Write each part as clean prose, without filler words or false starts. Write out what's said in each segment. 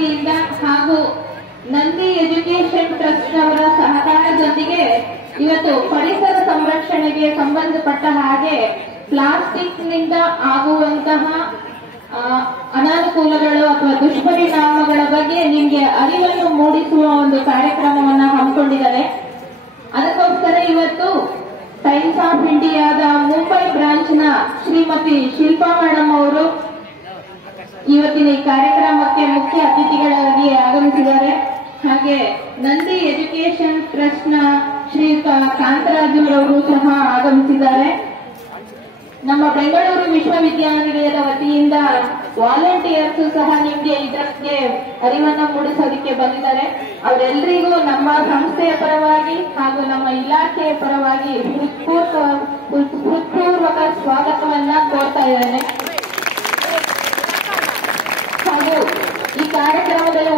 ವತಿಯಿಂದ ಹಾಗೂ Nandi education trust ಅವರ ಸಹಕಾರದೊಂದಿಗೆ ಇವತ್ತು ಪರಿಸರ ಸಂರಕ್ಷಣೆಗೆ ಸಂಬಂಧಪಟ್ಟ ಹಾಗೆ ಪ್ಲಾಸ್ಟಿಕ್ ನಿಂದ ಆಗುವಂತಹ ಅನಾನುಕೂಲಗಳು ಅಥವಾ ದುಷ್ಪರಿಣಾಮಗಳ ಬಗ್ಗೆ ನಿಮಗೆ ಅರಿವನ್ನು ಮೂಡಿಸುವ ಒಂದು ಕಾರ್ಯಕ್ರಮವನ್ನ ಹಮ್ಮಿಕೊಂಡಿದ್ದಾರೆ. ಅದಕ್ಕೋಸ್ಕರ ಇವತ್ತು ಟೈಮ್ಸ್ ಆಫ್ ಇಂಡಿಯಾದ ಮುಂಬೈ ಬ್ರಾಂಚ್ ನ ಶ್ರೀಮತಿ ಶಿಲ್ಪಾ ಮೇಡಮ್ ಅವರು ಇವತ್ತಿನ ಈ ಕಾರ್ಯಕ್ರಮಕ್ಕೆ ಮುಖ್ಯ ಅತಿಥಿಗಳಾಗಿ ಆಗಮಿಸಿದ್ದಾರೆ. ಹಾಗೆ ನಂದಿ ಎಜುಕೇಶನ್ ಟ್ರಸ್ಟ್ ನ ಶ್ರೀ ಕಾಂತರಾಜು ಅವರು ಸಹ ಆಗಮಿಸಿದ್ದಾರೆ. ನಮ್ಮ ಬೆಂಗಳೂರು ವಿಶ್ವವಿದ್ಯಾನಿಲಯದ ವತಿಯಿಂದ ವಾಲಂಟಿಯರ್ಸ್ ಸಹ ನಿಮ್ಗೆ ಇದಕ್ಕೆ ಅರಿವನ್ನು ಮೂಡಿಸೋದಕ್ಕೆ ಬಂದಿದ್ದಾರೆ. ಅವರೆಲ್ಲರಿಗೂ ನಮ್ಮ ಸಂಸ್ಥೆಯ ಪರವಾಗಿ ಹಾಗೂ ನಮ್ಮ ಇಲಾಖೆಯ ಪರವಾಗಿ ಹೃತ್ಪೂರ್ವಕ ಸ್ವಾಗತವನ್ನ ಕೋರ್ತಾ ಇದ್ದೇನೆ. ಹಾಗೂ ಈ ಕಾರ್ಯಕ್ರಮದಲ್ಲಿ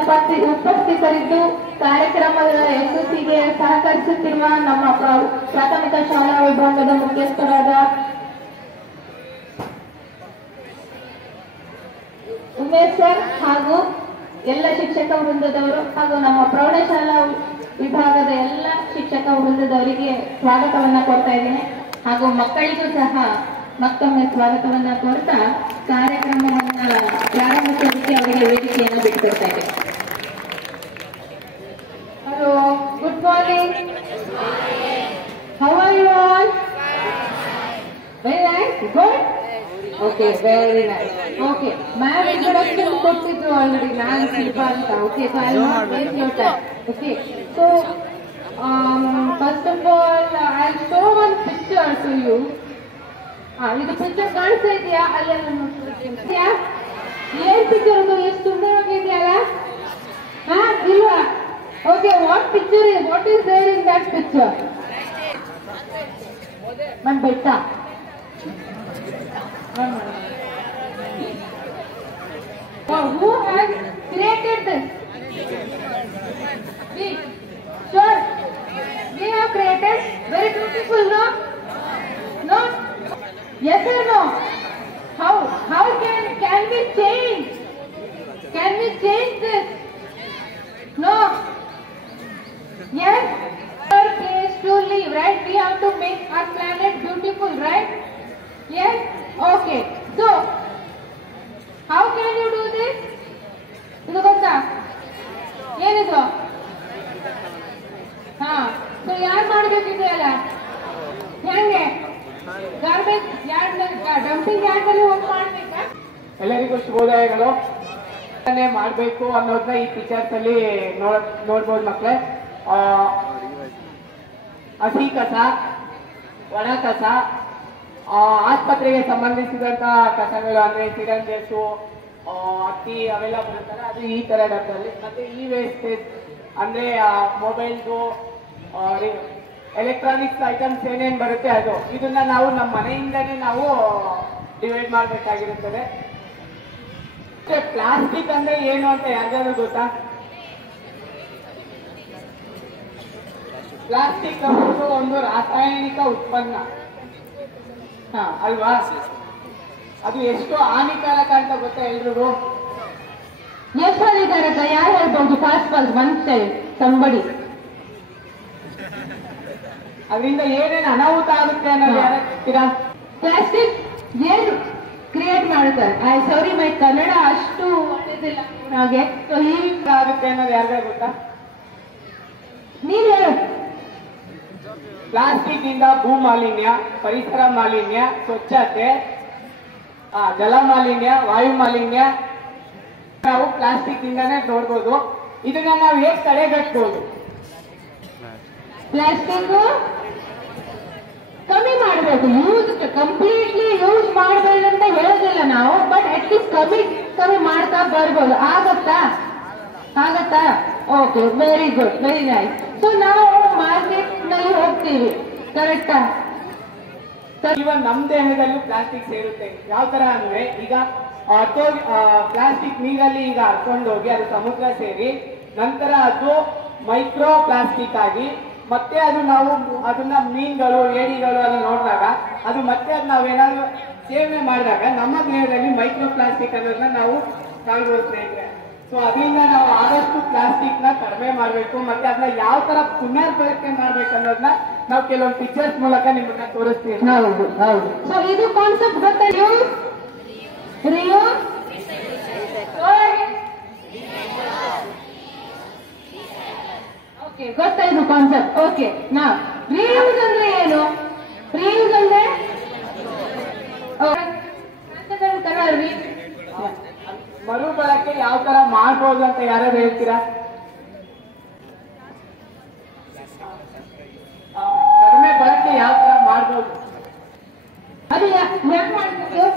ಉಪಸ್ಥಿತರಿದ್ದು ಕಾರ್ಯಕ್ರಮದ ಯಶಸ್ಸಿಗೆ ಸಹಕರಿಸುತ್ತಿರುವ ನಮ್ಮ ಪ್ರಾಥಮಿಕ ಶಾಲಾ ವಿಭಾಗದ ಮುಖ್ಯಸ್ಥರಾದ ಉಮೇಶ್ ಸರ್ ಹಾಗೂ ಎಲ್ಲ ಶಿಕ್ಷಕ ವೃಂದದವರು ಹಾಗೂ ನಮ್ಮ ಪ್ರೌಢಶಾಲಾ ವಿಭಾಗದ ಎಲ್ಲ ಶಿಕ್ಷಕ ವೃಂದದವರಿಗೆ ಸ್ವಾಗತವನ್ನ ಕೋರ್ತಾ ಇದ್ದೇನೆ. ಹಾಗೂ ಮಕ್ಕಳಿಗೂ ಸಹ ಮತ್ತೊಮ್ಮೆ ಸ್ವಾಗತವನ್ನ ಕೋರ್ತಾ ಕಾರ್ಯಕ್ರಮವನ್ನ ಪ್ರಾರಂಭಿಸೋದಕ್ಕೆ ಅವರಿಗೆ ವೇದಿಕೆಯನ್ನು ಬಿಟ್ಟುಕೊಡ್ತಾ ಇದ್ದೇನೆ. Hello, good morning. How are you all? Very nice, good. Okay, very nice. Okay, ma'am introduction ಕೊಟ್ಟಿದ್ರು already. ನಾನು ಶಿಲ್ಪಾ ಅಂತ. Okay, so I will not waste your time. Okay, so first of all, I'll show one picture to you. ಇದು picture ಕಾಣಿಸ್ತಾ ಇದೆಯಾ? ಅಲ್ಲೆಲ್ಲ ನೋಡ್ತೀಯಾ? ಏನ್ picture ಅದು? ಎಷ್ಟು ಸುಂದರವಾಗಿದೆಯಲ್ಲ? ಇಲ್ವಾ? Okay, what picture is? What is there in that picture? Man, ಬೆಟ್ಟ. Who has created this? We. Sure. We have created. Very beautiful, no? No? Yes or no? How can we change? Can we change this? No? Yes? Our place to live, right? We have to make our planet beautiful, right? Yes? Okay. So, how can you do this? ಇದು ಗೊತ್ತಾ? ಏನಿದು? So ಯಾರು ಮಾಡ್ಬೇಕಿದೆಯಲ್ಲ? ಹೆಂಗೆ? Garbage yard dumping yard ಅಲ್ಲಿ ಹೋಗಿ ಮಾಡ್ಬೇಕಾ? ಎಲ್ಲರಿಗೂ ಶುಭೋದಯಗಳು. ಮಾಡಬೇಕು ಅನ್ನೋದನ್ನ ಈ ಪಿಕ್ಚರ್ಸ್ ಅಲ್ಲಿ ನೋಡ್ಬೋದು ಮಕ್ಕಳೇ. ಹಸಿ ಕಸ, ಒಣ ಕಸ, ಆಸ್ಪತ್ರೆಗೆ ಸಂಬಂಧಿಸಿದಂತ ಕಸಗಳು ಅಂದ್ರೆ ಸಿರಂಜಸ್, ಅಕ್ಕಿ ಅವೆಲ್ಲ ಬರುತ್ತಲ್ಲ, ಅದು ಈ ತರ ಡಬ್ಬಲ್ಲಿ. ಮತ್ತೆ ಈ ವೇಸ್ಟೇಜ್ ಅಂದ್ರೆ ಮೊಬೈಲ್ದು, ಎಲೆಕ್ಟ್ರಾನಿಕ್ಸ್ ಐಟಮ್ಸ್ ಏನೇನ್ ಬರುತ್ತೆ ಅದು, ಇದನ್ನ ನಾವು ನಮ್ಮ ಮನೆಯಿಂದನೇ ನಾವು ಡಿವೈಡ್ ಮಾಡಬೇಕಾಗಿರುತ್ತದೆ. ಪ್ಲಾಸ್ಟಿಕ್ ಅಂದ್ರೆ ಏನು ಅಂತ ಯಾರಿಗಾದ್ರೂ ಗೊತ್ತಾ? ಪ್ಲಾಸ್ಟಿಕ್ ಅನ್ನೋದು ಒಂದು ರಾಸಾಯನಿಕ ಉತ್ಪನ್ನ ಅಲ್ವಾ? ಅದು ಎಷ್ಟು ಹಾನಿಕಾರಕ ಅಂತ ಗೊತ್ತಾ ಎಲ್ರಿಗೂ? ಎಷ್ಟು ಹಾನಿಕಾರಕ ಯಾರು ಹೇಳ್ಬಹುದು? ಫಾಸ್ಟ್ ಮನುಷ್ಯ ಸಂಬಡಿ. ಅದರಿಂದ ಏನೇನು ಅನಾಹುತ ಆಗುತ್ತೆ ಅನ್ನೋದು ಯಾರು ಹೇಳ್ತೀರಾ? ಪ್ಲಾಸ್ಟಿಕ್ ಏನು ಕ್ರಿಯೇಟ್ ಮಾಡುತ್ತಾರೆ? ಸಾರಿ, ಮೈ ಕನ್ನಡ ಅಷ್ಟು ಒಳ್ಳೇದಿಲ್ಲ ಹಾಗೆ. ಆಗುತ್ತೆ ಅನ್ನೋದು ಯಾರಿಗಾರು ಗೊತ್ತಾ? ನೀವ್ ಹೇಳು. ಪ್ಲಾಸ್ಟಿಕ್ ಇಂದ ಭೂ ಮಾಲಿನ್ಯ, ಪರಿಸರ ಮಾಲಿನ್ಯ, ಸ್ವಚ್ಛತೆ, ಜಲ ಮಾಲಿನ್ಯ, ವಾಯು ಮಾಲಿನ್ಯ ನಾವು ಪ್ಲಾಸ್ಟಿಕ್ ಇಂದಾನೇ ನೋಡ್ಬೋದು. ಇದನ್ನ ನಾವು ಹೇಗೆ ತಡೆಗಟ್ಟಬಹುದು? ಪ್ಲಾಸ್ಟಿಕ್ ಕಮ್ಮಿ ಮಾಡಬೇಕು. ಕಂಪ್ಲೀಟ್ಲಿ ಯೂಸ್ ಮಾಡಬೇಕಂತ ಹೇಳೋದಿಲ್ಲ ನಾವು, ಬಟ್ ಅಟ್ಲೀಸ್ಟ್ ಕಮ್ಮಿ ಮಾಡ್ತಾ ಬರ್ಬೋದು. ಆಗತ್ತಾ? Okay, very good, very nice. So ನಾವು ಮಾರ್ಕೆಟ್ ನಲ್ಲಿ ಹೋಗ್ತೀವಿ, ಕರೆಕ್ಟಾ? ಇವನ್ ನಮ್ ದೇಹದಲ್ಲೂ ಪ್ಲಾಸ್ಟಿಕ್ ಸೇರುತ್ತೆ. ಯಾವ ತರ ಅಂದ್ರೆ, ಈಗ ಪ್ಲಾಸ್ಟಿಕ್ ನೀರಲ್ಲಿ ಈಗ ಹರ್ಕೊಂಡೋಗಿ ಅದು ಸಮುದ್ರ ಸೇರಿ ನಂತರ ಅದು ಮೈಕ್ರೋ ಪ್ಲಾಸ್ಟಿಕ್ ಆಗಿ ಮತ್ತೆ ಅದು ನಾವು ಅದನ್ನ ಮೀನುಗಳು, ಏಡಿಗಳು ಅನ್ನು ನೋಡಿದಾಗ ಅದು ಮತ್ತೆ ಅದು ನಾವೇನಾದ್ರು ಸೇವನೆ ಮಾಡಿದಾಗ ನಮ್ಮ ದೇಹದಲ್ಲಿ ಮೈಕ್ರೋ ಪ್ಲಾಸ್ಟಿಕ್ ಅನ್ನೋದನ್ನ ನಾವು ಕಾಣ್ಬೋದು ಸ್ನೇಹಿತರೆ. ಸೊ ಅದರಿಂದ ನಾವು ಪ್ಲಾಸ್ಟಿಕ್ ನ ಕಡಿಮೆ ಮಾಡ್ಬೇಕು ಮತ್ತೆ ಅದನ್ನ ಯಾವ ತರ ಪುನರ್ ಬಳಕೆ ಮಾಡ್ಬೇಕು ಅನ್ನೋದನ್ನ ನಾವು ಕೆಲವೊಂದು ಪಿಕ್ಚರ್ಸ್ ಮೂಲಕ ನಿಮ್ಮನ್ನ ತೋರಿಸ್ತೀವಿ. ಹೌದು ಹೌದು. ಸೊ ಇದು ಕಾನ್ಸೆಪ್ಟ್ ಗೊತ್ತಾ? ಓಕೆ, ಗೊತ್ತಾ ಇದು ಕಾನ್ಸೆಪ್ಟ್? ಓಕೆ, ನಾ ರೀಯೂಸ್ ಅಂದ್ರೆ ಏನು? ರೀಯೂಸ್ ಅಂದ್ರೆ ಮರುಬಳಕೆ ಯಾವ ತರ ಮಾಡ್ಬೋದು ಅಂತ ಯಾರ್ಯಾರು ಹೇಳ್ತೀರಾ? ಕಡಿಮೆ ಬಳಕೆ ಯಾವ ತರ ಮಾಡ್ಬೋದು ಅದು ಯಾಕೆ ಮಾಡ್ಬೋದು?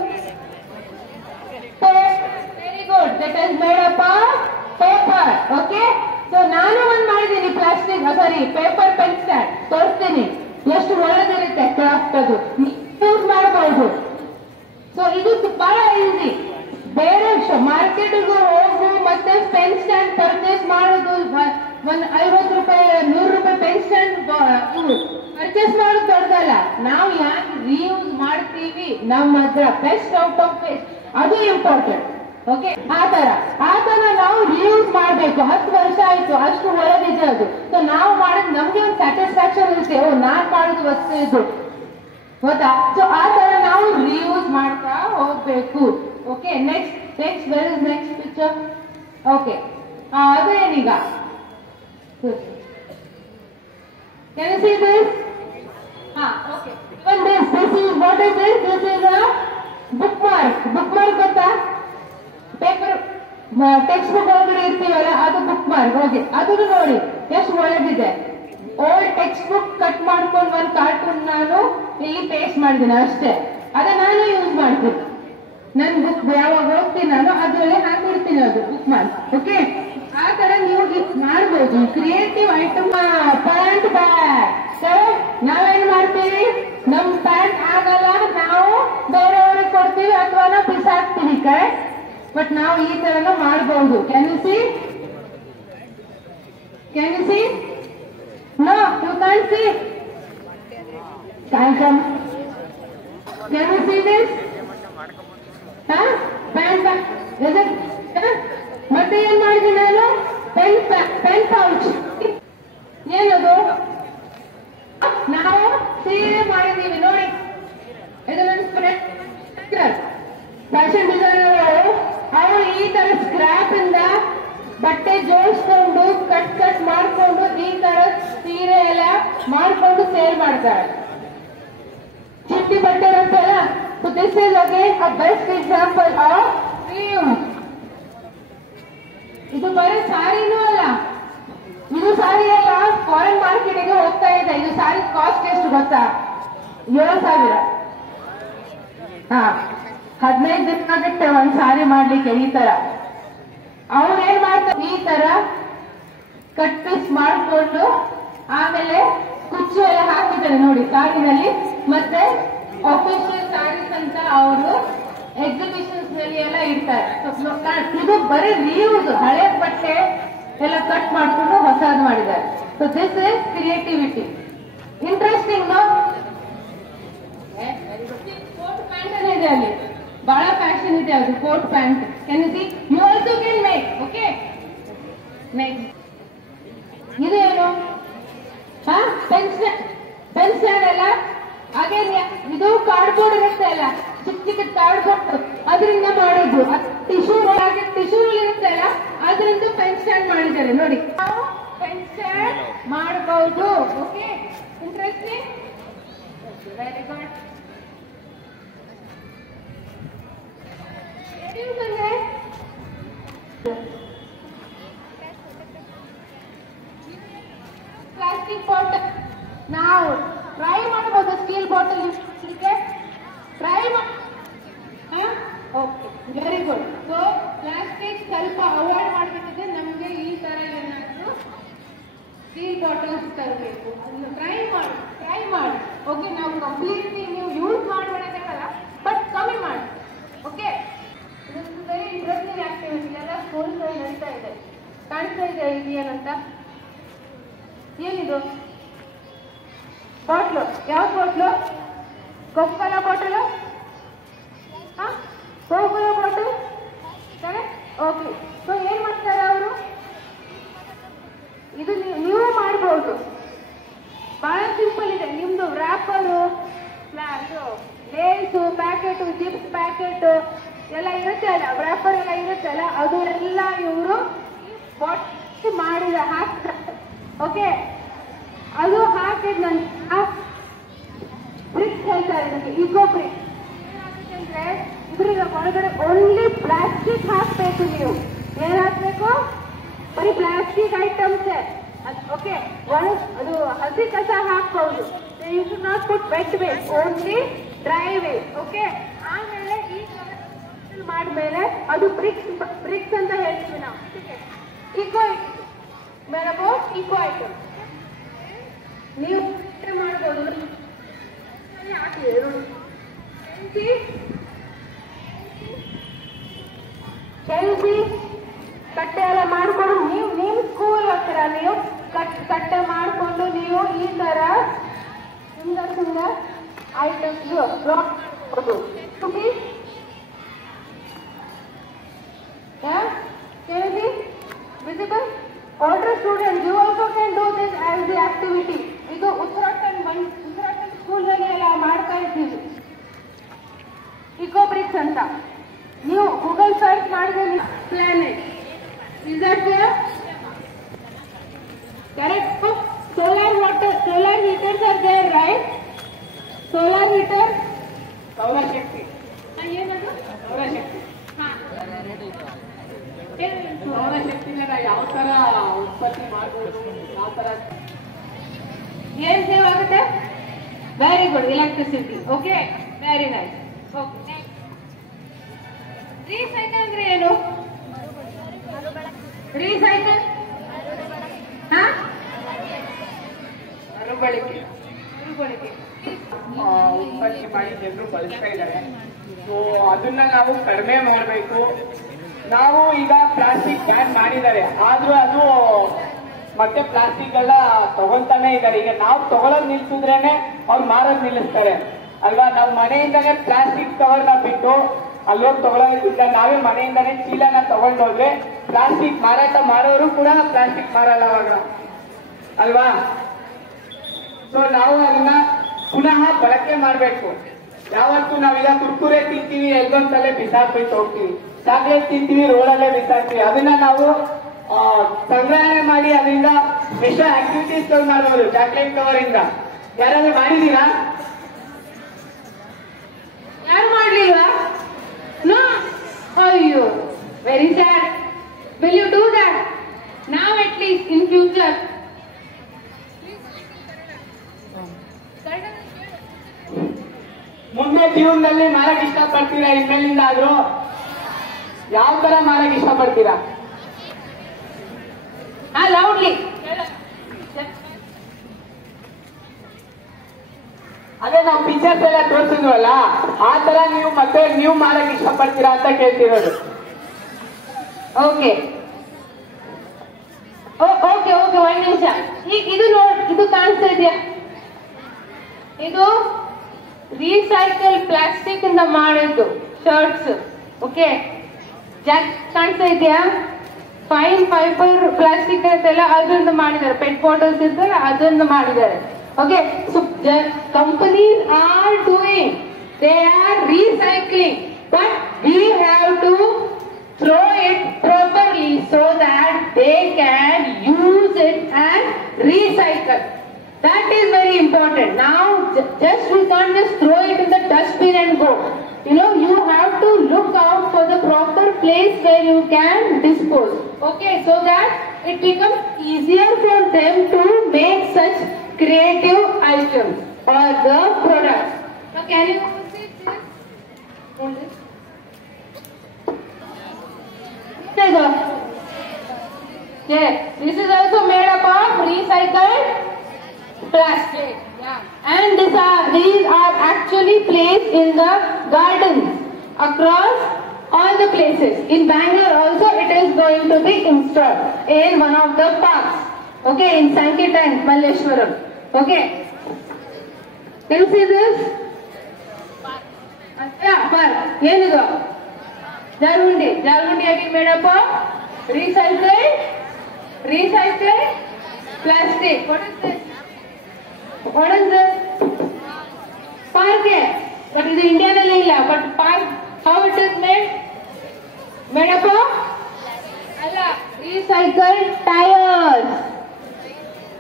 Very good, that is made up of paper. Okay, so ನಾನು ಒಂದ್ ಮಾಡಿದ್ದೀನಿ ಪ್ಲಾಸ್ಟಿಕ್ ಸಾರಿ ಪೇಪರ್ ಪೆನ್ ಸ್ಟ್ಯಾಂಡ್, ತೋರಿಸ್ತೀನಿ ಎಷ್ಟು ಒಳ್ಳೆದಿರುತ್ತೆ ಕ್ರಾಫ್ಟ್. ಅದು ಯೂಸ್ ಮಾಡಬಹುದು. ಸೊ ಇದು ಬಹಳ ಈಸಿ. ಬೇರೆ ಮಾರ್ಕೆಟ್ಗೂ ಹೋಗು ಮತ್ತೆ ಪೆನ್ ಸ್ಟ್ಯಾಂಡ್ ಪರ್ಚೇಸ್ ಮಾಡೋದು, ಒಂದ್ 50 ರೂಪಾಯಿ 100 ರೂಪಾಯಿ ಪೆನ್ ಸ್ಟ್ಯಾಂಡ್ ಪರ್ಚೇಸ್ ಮಾಡೋದು ದೊಡ್ಡದಲ್ಲ. ನಾವು ಯಾಕೆ ರೀಯೂಸ್ ಮಾಡ್ತೀವಿ, ನಮ್ಮ ಹತ್ರ ಬೆಸ್ಟ್ ಔಟ್ ಆಫ್ ವೇಸ್ಟ್, ಅದು ಇಂಪಾರ್ಟೆಂಟ್. ಓಕೆ, ಆ ತರ ನಾವು ರೀಯೂಸ್ ಮಾಡ್ಬೇಕು. 10 ವರ್ಷ ಆಯ್ತು, ಅಷ್ಟು ಒಳಗಿದೆ ಅದು. ಸೊ ನಾವು ಮಾಡೋದು ನಮ್ಗೆ ಒಂದು ಸ್ಯಾಟಿಸ್ಫ್ಯಾಕ್ಷನ್ ಇರುತ್ತೆ, ಓ ನಾನ್ ಮಾಡೋದು ವಸ್ತು ಇದು, ಗೊತ್ತಾ? ಸೊ ಆ ತರ ನಾವು ರೀಯೂಸ್ ಮಾಡ್ತಾ ಹೋಗ್ಬೇಕು. Okay, next where is next picture? Okay, ಅದೇನೀಗ can you see this? Okay, even this is what is this? This is a bookmark ಗೊತ್ತಾ? ಪೇಪರ್ ಟೆಕ್ಸ್ಟ್ ಬುಕ್ ಒಳಗಡೆ ಇರ್ತೀವಲ್ಲ, ಅದು ಬುಕ್ಮಾರ್ಕ್. ಓಕೆ, ಅದನ್ನು ನೋಡಿ ಎಷ್ಟು ಒಳ್ಳೆದಿದೆ. ಓಲ್ಡ್ ಟೆಕ್ಸ್ಟ್ ಬುಕ್ ಕಟ್ ಮಾಡ್ಕೊಂಡು ಒಂದು ಕಾರ್ಟೂನ್ ನಾನು ಇಲ್ಲಿ ಪೇಸ್ಟ್ ಮಾಡಿದ್ದೀನಿ ಅಷ್ಟೇ. ಅದನ್ನ ನಾನು ಯೂಸ್ ಮಾಡ್ತೀನಿ. ನನ್ ಬುಕ್ ಯಾವಾಗ ಹೋಗ್ತೀನಿ ನಾನು ಅದ್ರಲ್ಲೇ ಹಾಕಿಡ್ತೀನಿ, ಅದು ಬುಕ್ ಮಾಡಿ. ಓಕೆ, ಆ ತರ ನೀವು ಮಾಡ್ಬೋದು. Creative item. Pant bag. ನಾವೇನ್ ಮಾಡ್ತೀವಿ, ನಮ್ ಪ್ಯಾಂಟ್ ಆಗಲ್ಲ, ನಾವು ಬೇರೆಯವ್ರಿಗೆ ಕೊಡ್ತೀವಿ ಅಥವಾ ನಾವು ಬಿಸಾಕ್ತೀವಿ, ಕರೆಕ್ಟ್? ಬಟ್ ನಾವು ಈ ತರನು ಮಾಡಬಹುದು. Can you C? No, you can't see. Can you see this? Pant bag. Is it? ಮತ್ತೆ ಏನ್ ಮಾಡಿದ್ದೀನಿ ನಾನು? Pen pouch. ಏನದು? ನಾವು ಸೀರೆ ಮಾಡಿದೀವಿ ನೋಡಿ. ಇದು ನನ್ನ ಫ್ರೆಂಡ್ ಫ್ಯಾಷನ್ ಡಿಸೈನರ್. ಅವರು ಈ ತರ ಸ್ಕ್ರಾಪ್ ಇಂದ ಬಟ್ಟೆ ಜೋಡಿಸ್ಕೊಂಡು ಕಟ್ ಮಾಡ್ಕೊಂಡು ಈ ತರ ಸೀರೆ ಎಲ್ಲ ಮಾಡ್ಕೊಂಡು ಸೇಲ್ ಮಾಡ್ತಾರೆ. ಚಿಟ್ಟಿ ಬಟ್ಟೆ ಇರುತ್ತಲ್ಲ. So this is again a best example of reuse. ಇದು ಬರೀ ಸಾರಿನೂ ಅಲ್ಲ, ಇದು ಸಾರಿ ಅಲ್ಲ, ಫಾರಿನ್ ಮಾರ್ಕೆಟ್ಗೆ ಹೋಗ್ತಾ ಇದೆ. ಇದು ಸಾರಿ ಕಾಸ್ಟ್ ಎಷ್ಟು ಗೊತ್ತಾ? 7,000. 15 ದಿನ ಆಗುತ್ತೆ ಒಂದ್ ಸಾರಿ ಮಾಡ್ಲಿಕ್ಕೆ. ಈ ತರ ಅವ್ರು ಏನ್ ಮಾಡ್ತಾರೆ, ಈ ತರ ಕಟ್ ಪೀಸ್ ಮಾಡ್ಕೊಂಡು ಆಮೇಲೆ ಕುಚ್ಚು ಎಲ್ಲ ಹಾಕಿದ್ದಾರೆ ನೋಡಿ ಸಾರಿನಲ್ಲಿ. ಮತ್ತೆ ಆಫೀಷಿಯಲ್ ಸಾರೀಸ್ ಅಂತ ಅವರು ಎಕ್ಸಿಬಿಷನ್ಸ್ ನಲ್ಲಿ ಎಲ್ಲ ಇಡ್ತಾರೆ. ಇದು ಬರೀ ರೀಯೂಸ್. ಹಳೆ ಬಟ್ಟೆ ಎಲ್ಲ ಕಟ್ ಮಾಡ್ಕೊಂಡು ಹೊಸದು ಮಾಡಿದ್ದಾರೆ. So this is creativity. Interesting. Coat pant ಇದೆ ಅಲ್ಲಿ, ಬಹಳ ಫ್ಯಾಷನ್ ಇದೆ ಅದು coat pant. Can you see? You also can make. Okay, next ಇದು ಏನು? ಪೆನ್ ಸ್ಟ್ಯಾಂಡ್ ಎಲ್ಲ ಹಾಗೆ. ಇದು ಕಾರ್ಡ್ಬೋರ್ಡ್ ಇರುತ್ತೆ ಅಲ್ಲ, ಚಿಕ್ಕ ಕಾರ್ಡ್ಬೋರ್ಡ್, ಅದರಿಂದ ಮಾಡೋದು. ಟಿಶ್ಯೂ ಇರುತ್ತೆ ಅಲ್ಲ, ಅದರಿಂದ ಪೆನ್ ಸ್ಟ್ಯಾಂಡ್ ಮಾಡಿದ್ದಾರೆ ನೋಡಿ. ನಾವು ಪೆನ್ ಸ್ಟ್ಯಾಂಡ್ ಮಾಡಬಹುದು. Okay, interesting. Very good. Plastic bottle ನಾವು ಟ್ರೈ ಮಾಡಬಹುದು. ಸ್ಟೀಲ್ ಬಾಟಲ್ ಟ್ರೈ ಮಾಡಿ. Okay, very good. So plastic ಸ್ವಲ್ಪ ಅವಾಯ್ಡ್ ಮಾಡಬೇಕಿದ್ರೆ ನಮಗೆ ಈ ತರ ಏನಾದ್ರು ಸ್ಟೀಲ್ ಬಾಟಲ್ಸ್ ತರಬೇಕು. ಅದನ್ನು ಟ್ರೈ ಮಾಡಿ. ಓಕೆ, ನಾವು ಕಂಪ್ಲೀಟ್ಲಿ ನೀವು ಯೂಸ್ ಮಾಡಬೇಕಲ್ಲ, ಬಟ್ ಕಮ್ಮಿ ಮಾಡಿ. ಓಕೆ, ಇದೊಂದು ವೆರಿ ಇಂಟ್ರೆಸ್ಟಿಂಗ್ ಆಕ್ಟಿವಿಟಿ. ಎಲ್ಲ ಸ್ಕೂಲ್ಸ್ ನಡೀತಾ ಇದೆ. ಕಾಣಿಸ್ತಾ ಇದೆ ಇದು ಏನಂತ? ಏನಿದು? ಬಾಟ್ಲು. ಯಾವ bottle? Coca-Cola bottle? Coca-Cola bottle. Correct. Okay, so ಏನ್ ಮಾಡ್ತಾರೆ ಅವರು? ಅಲ್ಲ, ವ್ರಾಪರ್ ಎಲ್ಲ ಇರುತ್ತಲ್ಲ ಅದು ಎಲ್ಲ ಇವರು ವಾಟ್ ಮಾಡಿದ ಹಾಕ್ತಾರೆ. ಓಕೆ, ಅದು ಹಾಕಿದ ನಂತರ ಬ್ರಿಕ್ಸ್ ಹೇಳ್ತಾರೆ ಇದಕ್ಕೆ, ಈಕೋ ಬ್ರಿಕ್ಸ್. ಏನಾಗುತ್ತೆ ಅಂದ್ರೆ ಇದ್ರಿಂದ ಒಳಗಡೆ ಓನ್ಲಿ ಪ್ಲಾಸ್ಟಿಕ್ ಹಾಕ್ಬೇಕು. ನೀವು ಏನ್ ಹಾಕ್ಬೇಕು? ಬರೀ ಪ್ಲಾಸ್ಟಿಕ್ ಐಟಮ್ಸ್. ಓಕೆ, ಅದು ಹಸಿ ಕಸ ಹಾಕ್ಬಹುದು. You should not put wet waste, only dry waste. Okay, ಆಮೇಲೆ ಈ ಮಾಡ್ಮೇಲೆ ಅದು ಬ್ರಿಕ್ಸ್ ಅಂತ ಹೇಳ್ತೀವಿ ನಾವು. ಈಕೋ ಮೇಡಮ್, ಈಕೋ ಐಟಮ್ ನೀವು ಮಾಡ್ಬೋದು. ಕೆಲ್ಸಿ ಕಟ್ಟೆ ಎಲ್ಲ ಮಾಡ್ಕೊಂಡು ನೀವು ಸ್ಕೂಲ್ ಹೋಗ್ತೀರ, ನೀವು ಕಟ್ಟೆ ಮಾಡ್ಕೊಂಡು ನೀವು ಈ ತರ ಸುಂದರ items visible. Older students, you also can do this as the activity. ಇದು ಉತ್ತರಾಖಂಡ್ ಸ್ಕೂಲ್ ನಲ್ಲಿ ಎಲ್ಲ ಮಾಡ್ತಾ ಇದ್ದೀವಿ ಇಕೋ ಬ್ರಿಕ್ಸ್ ಅಂತ. ನೀವು ಗೂಗಲ್ ಸರ್ಚ್ ಮಾಡಿದ್ರೆ planet is that correct. Solar heaters are there, right? Solar heater ಸೌರಶಕ್ತಿ. ಏನದು? ಸೌರಶಕ್ತಿ. ಸೌರಶಕ್ತಿನ ಯಾವ ತರ ಉತ್ಪತ್ತಿ ಮಾಡಬಹುದು, ಯಾವ ತರ ಏನ್ ಸೇವ್ ಆಗುತ್ತೆ? Very good, electricity. Okay, very nice. Okay, recycle ಅಂದ್ರೆ ಏನು? ರೀಸೈಕಲ್ ಮರುಬಳಕೆ ಉತ್ಪತ್ತಿ ಮಾಡಿ ಜನರು ಬಳಸ್ತಾ ಇದ್ದಾರೆ. ಸೊ ಅದನ್ನ ನಾವು ಕಡಿಮೆ ಮಾಡಬೇಕು. ನಾವು ಈಗ ಪ್ಲಾಸ್ಟಿಕ್ ಬ್ಯಾನ್ ಮಾಡಿದ್ದಾರೆ, ಆದ್ರೂ ಅದು ಮತ್ತೆ ಪ್ಲಾಸ್ಟಿಕ್ ಎಲ್ಲ ತಗೊಂತಾನೆ ಇದ್ದಾರೆ. ಈಗ ನಾವು ತಗೊಳೋದ್ ನಿಲ್ಸಿದ್ರೇನೆ ಅವ್ರು ಮಾರೋದ್ ನಿಲ್ಲಿಸ್ತಾರೆ ಅಲ್ವಾ? ನಾವು ಮನೆಯಿಂದಾನೆ ಪ್ಲಾಸ್ಟಿಕ್ ಕವರ್ನ ಬಿಟ್ಟು ಅಲ್ಲೋಗಿ ತಗೊಳ್ಳೋದ್ರಿಂದ ನಾವೇ ಮನೆಯಿಂದಾನೆ ಚೀಲನ ತಗೊಂಡೋದ್ರೆ ಪ್ಲಾಸ್ಟಿಕ್ ಮಾರಾಟ ಮಾಡೋರು ಕೂಡ ಪ್ಲಾಸ್ಟಿಕ್ ಮಾರಲ್ಲ ಅವಾಗ ಅಲ್ವಾ? ಸೊ ನಾವು ಅದನ್ನ ಪುನಃ ಬಳಕೆ ಮಾಡಬೇಕು. ಯಾವತ್ತು ನಾವೀಗ ಕುರ್ಕುರೆ ತಿಂತೀವಿ, ಎಲ್ಲೊಂದ್ಸಲ ಬಿಸಾಕ್ಬಿಟ್ಟು ಹೋಗ್ತೀವಿ. ಚಾಕ್ಲೇಟ್ ತಿಂತೀವಿ, ರೋಡಲ್ಲೇ ಬಿಸಾಕ್ತೀವಿ. ಅದನ್ನ ನಾವು ಸಂಗ್ರಹಣೆ ಮಾಡಿ ಅದರಿಂದ ಎಷ್ಟೋ ಆಕ್ಟಿವಿಟೀಸ್ ಮಾಡಬಹುದು ಚಾಕ್ಲೇಟ್ ಕವರ್ ಇಂದ. ಯಾರಾದ್ರೂ ಮಾಡಿದೀರಾ? ಯಾರು ಮಾಡ್ಲಿಲ್ವಾ? ನೋ. ಅಯ್ಯೋ, very sad. Will you do that now at least in future? ಮುಂದೆ ಜೀವನದಲ್ಲಿ ಮಾರಕ್ ಇಷ್ಟಪಡ್ತೀರಾ? ಇನ್ಮೇಲಿಂದ ಆದ್ರೂ ಯಾವ ತರ ಮಾರಕ್ ಇಷ್ಟಪಡ್ತೀರಾ? ಲೌಡ್ಲಿ. ಅದೇ ನಾವು ಪಿಕ್ಚರ್ಸ್ ಎಲ್ಲ ತೋರಿಸಿದ್ವಲ್ಲ, ಆ ತರ ನೀವು ಮತ್ತೆ ನೀವು ಮಾಡಕ್ ಇಷ್ಟಪಡ್ತೀರಾ ಅಂತ ಕೇಳ್ತಿರೋದು. ಓಕೆ ಓಕೆ ಓಕೆ, ಒಂದ್ ನಿಮಿಷ. ಈಗ ಇದು ಕಾಣಿಸ್ತಾ ಇದೆಯಾ? ಇದು ರೀಸೈಕಲ್ ಪ್ಲಾಸ್ಟಿಕ್ ಇಂದ ಮಾಡಿದ್ದು ಶರ್ಟ್ಸ್. ಓಕೆ, ಜಾಕ್ ಕಾಣಿಸ್ತಾ ಇದೆಯಾ? ಫೈನ್ ಫೈಬರ್ ಪ್ಲಾಸ್ಟಿಕ್ ಅಂತೆಲ್ಲ ಅದರಿಂದ ಮಾಡಿದ್ದಾರೆ. ಪೆಟ್ ಬಾಟಲ್ಸ್ ಇರ್ತಲ್ಲ ಅದರಿಂದ ಮಾಡಿದ್ದಾರೆ. Okay, so companies are doing, they are recycling, but we have to throw it properly so that they can use it and recycle. That is very important. Now just we can't just throw it in the dustbin and go. You have to look out for the proper place where you can dispose. Okay, so that it becomes easier for them to make such creative items or the products. Now can you see this? Yes, this is also made up of recycled plastic. Yeah. And these are actually placed in the gardens across all the places. In Bangalore also it is going to be installed in one of the parks. Okay, in Sanketa and Malleshwaram. Okay. Can you see this? Yeah, park. Yenido. Jalgundi again made up of recycled plastic. What is this? Park. But it is Indian illa. But park, how it is made? ಬೇಡಪ್ಪ ಅಲ್ಲ, recycle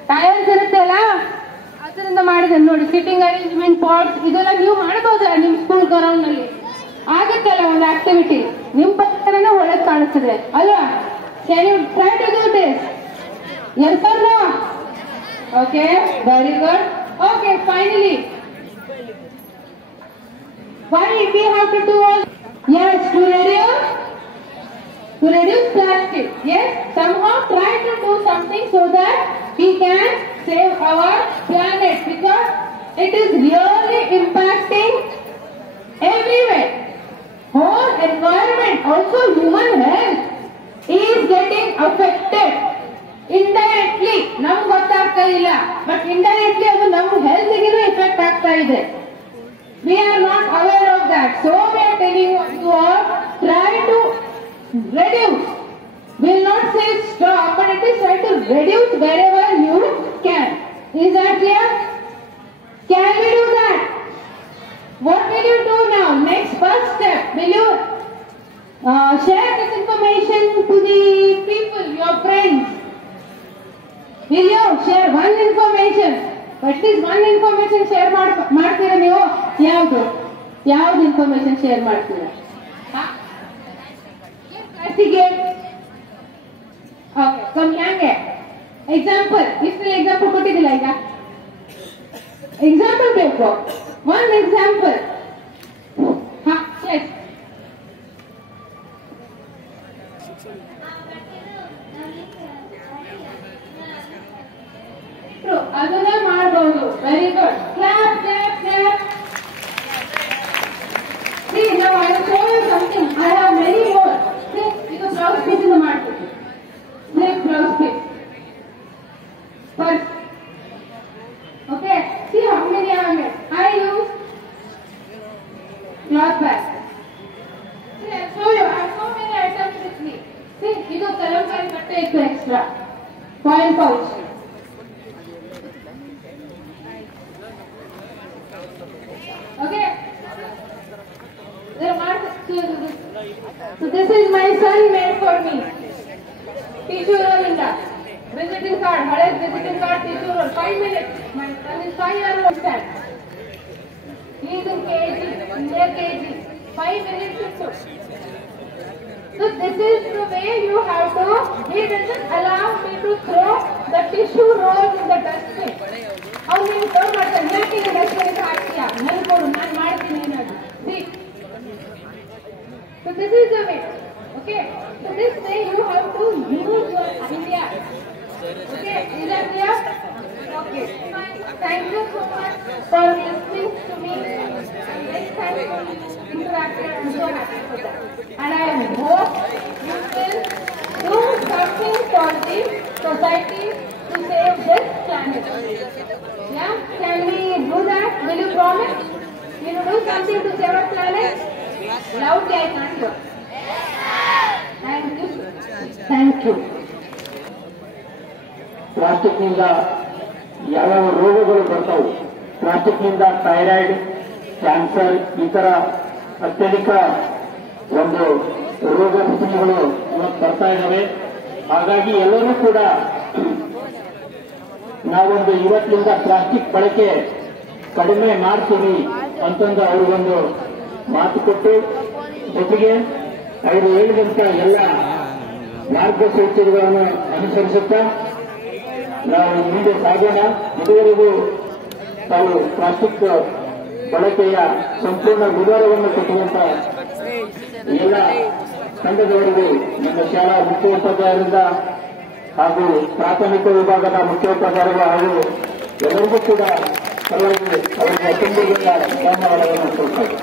tyres ಇರುತ್ತೆ ಅಲ್ಲ, ಅದರಿಂದ ಮಾಡಿದೆ ನೋಡಿ. Sitting arrangement pats ಇದೆಲ್ಲ ನೀವು ಮಾಡಬಹುದಲ್ಲ ನಿಮ್ ಸ್ಕೂಲ್ ಗ್ರೌಂಡ್ ನಲ್ಲಿ. ಆಗುತ್ತಲ್ಲ ಒಂದು ಆಕ್ಟಿವಿಟಿ, ನಿಮ್ ಪಕ್ಕನೇ ಒಳಗೆ ಕಾಣಿಸ್ತದೆ ಅಲ್ವಾ? Can you try to do this? Yes or no? Okay, very good. Okay, finally, why we have to do all? Yes, to reduce plastic. Yes, somehow try to do something so that we can save our planet, because it is really impacting everywhere. Whole environment, also human health is getting affected. Indirectly ನಮ್ಗೆ ಗೊತ್ತಾಗ್ತಾ ಇಲ್ಲ, but indirectly ಅದು ನಮ್ಮ ಹೆಲ್ತ್ಗೆ effect ಆಗ್ತಾ ಇದೆ. We are not aware of that. So we are telling you all, try to reduce. Will not say stop, but it is try to reduce wherever you can. Is that clear? Can we do that? What will you do now? Next first step. Will you share this information to the people, your friends? Will you share one information? At least one information share ಮಾಡ್ತೀರಾ ನೀವು? ಯಾವ್ದು information share ಮಾಡ್ತೀರಾ? ಹೆಂಗೆ example? ಇಷ್ಟು example ಕೊಟ್ಟಿದ್ದಿಲ್ಲ, ಈಗ example ಬೇಕು. One example. ಅದನ್ನ ಮಾಡಬಹುದು. Very good. Clap clap clap. See, now I will show you something. I have many more. See, ಇದು ಬ್ಲೌಸ್ ಪೀಸ್ ಇಂದ ಮಾಡ್ತೀವಿ. Snake blouse piece. First, okay. See how many I made. I use cloth bag. See, I'll show you. I have so many items with me. See, ಇದು ಕಲಂಕಾರಿ ಕಟ್ಟೆ ಇತ್ತು extra. Coin pouch. Okay. So this is my son made for me. Tissue roll in that. Visiting card, hale visiting card, tissue roll. 5 minutes. My son is 5-year-old son. He is in KG, near KG. 5 minutes it took. So this is the way you have to. He doesn't allow me to throw the tissue roll in the dustbin. ಅವ್ನು ನೀವು throw ಮಾಡ್ತಾನೆ, ಯಾಕೆ dustbin ಹಾಕ್ತೀಯಾ? ನನ್ ಕೊಡು, ನಾನು ಮಾಡ್ತೀನಿ ಏನಾದ್ರು. See. So this is the way. Okay. So this way you have to use your idea. Okay. Is that clear? Okay. Thank you so much for listening to me. Next time interacting, I'm so happy for that. And I hope you will do something for the society to save this planet. Yeah? Can we do that? Will you promise? Will you do something to save our planet? Loudly, I can't hear. Thank you. Thank you. Plastic ನಿಂದ ಯಾವ್ಯಾವ ರೋಗಗಳು ಬರ್ತಾವೆ? Plastic ನಿಂದ thyroid, cancer, ಈ ತರ ಅತ್ಯಧಿಕ ಒಂದು ರೋಗ ರುಜಿನಗಳು ಇವತ್ತು ಬರ್ತಾ ಇದ್ದಾವೆ. ಹಾಗಾಗಿ ಎಲ್ಲರೂ ಕೂಡ ನಾವೊಂದು ಇವತ್ತಿನಿಂದ ಪ್ಲಾಸ್ಟಿಕ್ ಬಳಕೆ ಕಡಿಮೆ ಮಾಡ್ತೀವಿ ಅಂತಂದು ಅವ್ರಿಗೊಂದು ಮಾತು ಕೊಟ್ಟು, ಜೊತೆಗೆ ಅವರು ಹೇಳಿದಂತ ಎಲ್ಲ ಮಾರ್ಗಸೂಚಿಗಳನ್ನು ಅನುಸರಿಸುತ್ತಾ ನಾವು ಮುಂದೆ ಸಾಗೋಣ. ಇದುವರೆಗೂ ತಾವು ಪ್ಲಾಸ್ಟಿಕ್ ಬಳಕೆಯ ಸಂಪೂರ್ಣ ವಿವರವನ್ನು ಕೊಟ್ಟುವಂತ ಎಲ್ಲ ತಂಡದವರಿಗೂ ನಮ್ಮ ಶಾಲಾ ಮುಖ್ಯೋಪಾಧ್ಯಾಯರಿಂದ ಹಾಗೂ ಪ್ರಾಥಮಿಕ ವಿಭಾಗದ ಮುಖ್ಯೋಪಾಧ್ಯಾಯರು ಹಾಗೂ ಎಲ್ಲರಿಗೂ ಕೂಡ ಪರವಾಗಿ ಅವರಿಗೆ ತುಂಬ ಧನ್ಯವಾದಗಳನ್ನು ಕೊಡ್ತಾರೆ.